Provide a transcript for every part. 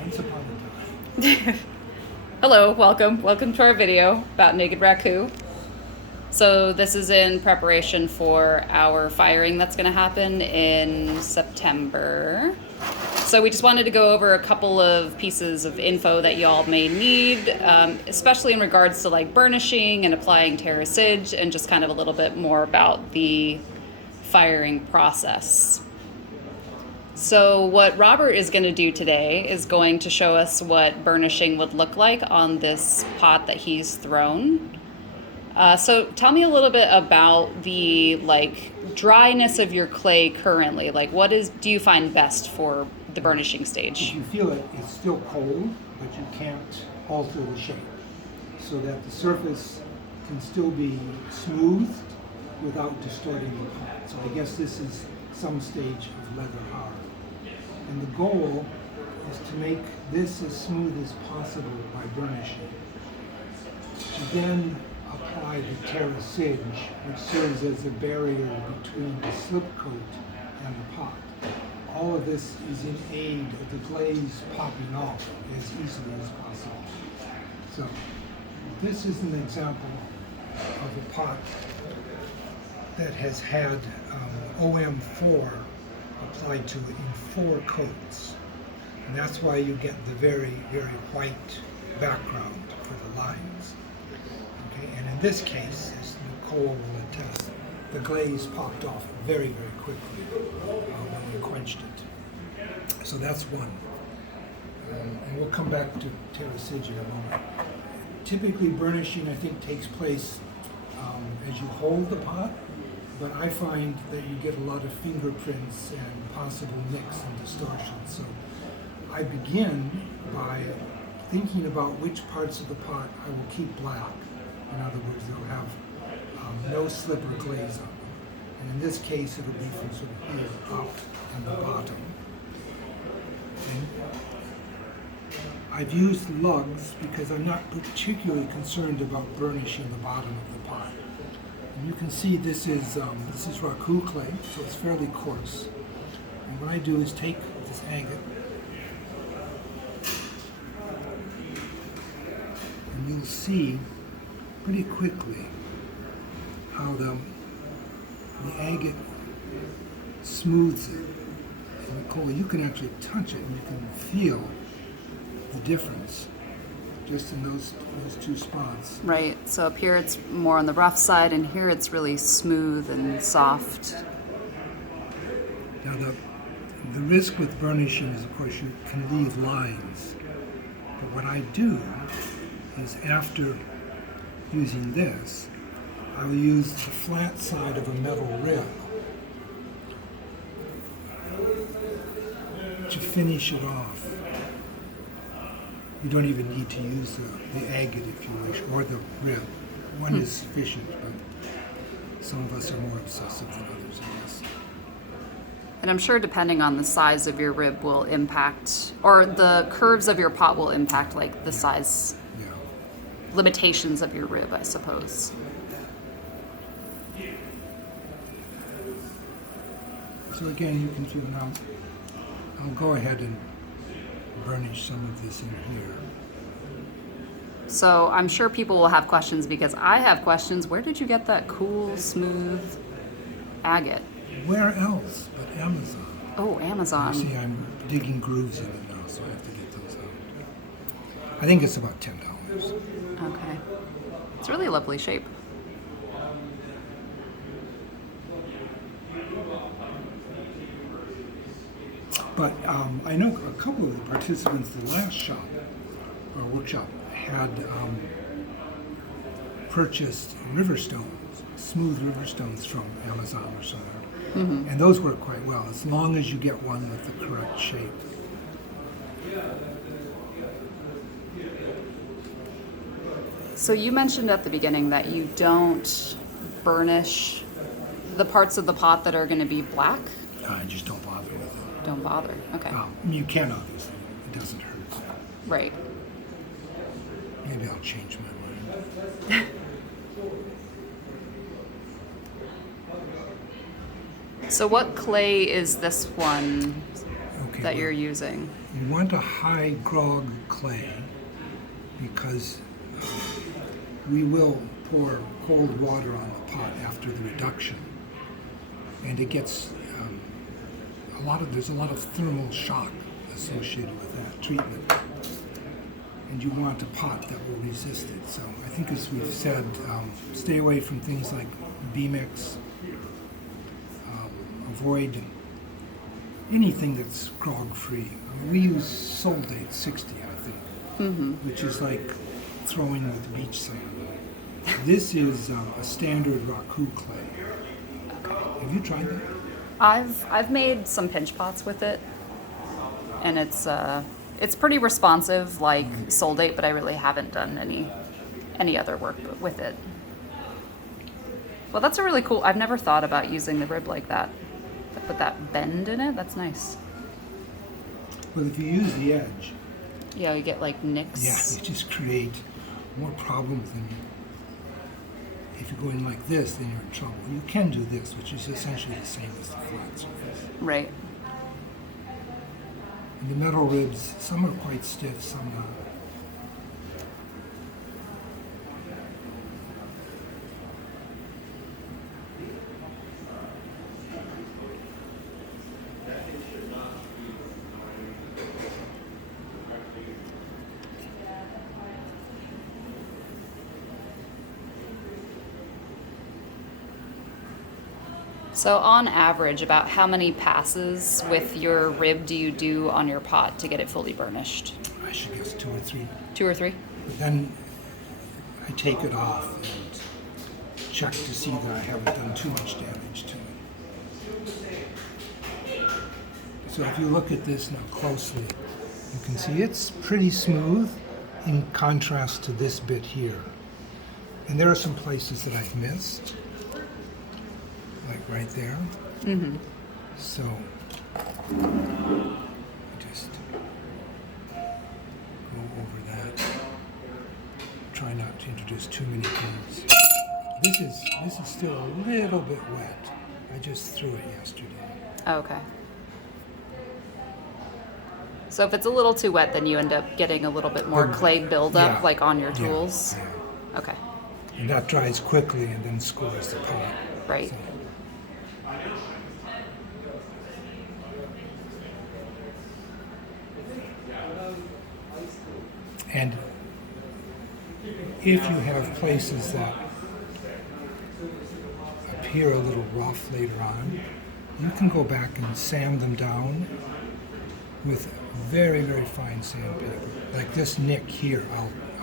Once upon a time. Hello, welcome to our video about Naked Raku. So this is in preparation for our firing that's going to happen in September. So we just wanted to go over a couple of pieces of info that y'all may need, especially in regards to like burnishing and applying terracage, and just kind of a little bit more about the firing process. So what Robert is going to do today is going to show us what burnishing would look like on this pot that he's thrown. So tell me a little bit about the dryness of your clay currently. Like, do you find best for the burnishing If stage? you feel it, it's still cold, but you can't alter the shape. So that the surface can still be smoothed without distorting the pot. So I guess this is some stage of leather hard. And the goal is to make this as smooth as possible by burnishing. To then apply the terracage, which serves as a barrier between the slip coat and the pot. All of this is in aid of the glaze popping off as easily as possible. So this is an example of a pot that has had OM4 applied to it in 4 coats. And that's why you get the very, very white background for the lines. Okay, and in this case, as Nicole will attest, the glaze popped off very, very quickly when we quenched it. So that's one. And we'll come back to terracage in a moment. Typically, burnishing, I think, takes place as you hold the pot, but I find that you get a lot of fingerprints and possible nicks and distortions. So I begin by thinking about which parts of the pot I will keep black. In other words, they'll have no slip or glaze on them. And in this case, it'll be from sort of here up and the bottom. Okay. I've used lugs because I'm not particularly concerned about burnishing the bottom of the pot. And you can see this is Raku clay, so it's fairly coarse. And what I do is take this agate, and you'll see pretty quickly how the agate smooths it. And Nicole, you can actually touch it and you can feel the difference just in those 2 spots. Right, so up here it's more on the rough side, and here it's really smooth and soft. Now the risk with burnishing is, of course, you can leave lines. But what I do is, after using this, I'll use the flat side of a metal rib to finish it off. You don't even need to use the agate if you wish, or the rib. One is sufficient, but some of us are more obsessive than others, I guess. And I'm sure depending on the size of your rib will impact, or the curves of your pot will impact like the size limitations of your rib, I suppose. So again, you can feel now. I'll go ahead and burnish some of this in here. So I'm sure people will have questions, because I have questions. Where did you get that cool, smooth agate? Where else but Amazon? Oh, Amazon. You see, I'm digging grooves in it now, so I have to get those out. I think it's about $10. Okay. It's a really lovely shape. But I know a couple of the participants in the last shop, or workshop, had purchased river stones, smooth river stones from Amazon or somewhere. Mm-hmm. And those work quite well, as long as you get one with the correct shape. So you mentioned at the beginning that you don't burnish the parts of the pot that are going to be black? I just don't bother with it. Don't bother. Okay. You can, obviously. It doesn't hurt. Right. Maybe I'll change my mind. So what clay is this one that you're using? you want a high grog clay because we will pour cold water on the pot after the reduction, and it gets there's a lot of thermal shock associated with that treatment, and you want a pot that will resist it. So I think, as we've said, stay away from things like B-mix, avoid anything that's grog-free. We use Soldate 60, I think, which is like throwing with beach sand. This is a standard Raku clay. Have you tried that? I've made some pinch pots with it, and it's pretty responsive like Soldate, but I really haven't done any other work with it. Well, that's a really cool. I've never thought about using the rib like that. Put that bend in it. That's nice. Well, if you use the edge, Yeah, you get like nicks. yeah, you just create more problems than if you go in like this, then you're in trouble. You can do this, which is essentially the same as the flat surface. Right. And the metal ribs, some are quite stiff, some not. So on average, about how many passes with your rib do you do on your pot to get it fully burnished? I should guess 2 or 3. 2 or 3? But then I take it off and check to see that I haven't done too much damage to it. So if you look at this now closely, you can see it's pretty smooth in contrast to this bit here. And there are some places that I've missed, like right there. So just go over that. Try not to introduce too many things. This is still a little bit wet. I just threw it yesterday. Oh, okay. So if it's a little too wet, then you end up getting a little bit more clay buildup, Yeah. like on your Yeah, tools. yeah. Okay. And that dries quickly and then scores the pot. Right. So, and if you have places that appear a little rough later on, you can go back and sand them down with very, very fine sandpaper. Like this nick here,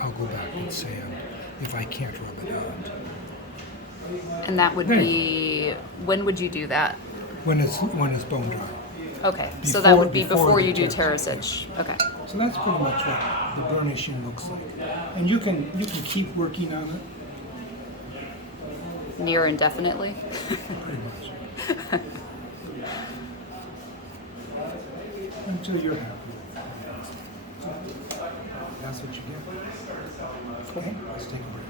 I'll go back and sand if I can't rub it out. And that would There. be, when would you do that? When it's bone dry. Okay, so that would be Before before the you do terrace. terracage. Okay. So that's pretty much what the burnishing looks like. And you can keep working on it Near indefinitely. pretty much until you're happy with it. That's what you get. Okay, let's take a break.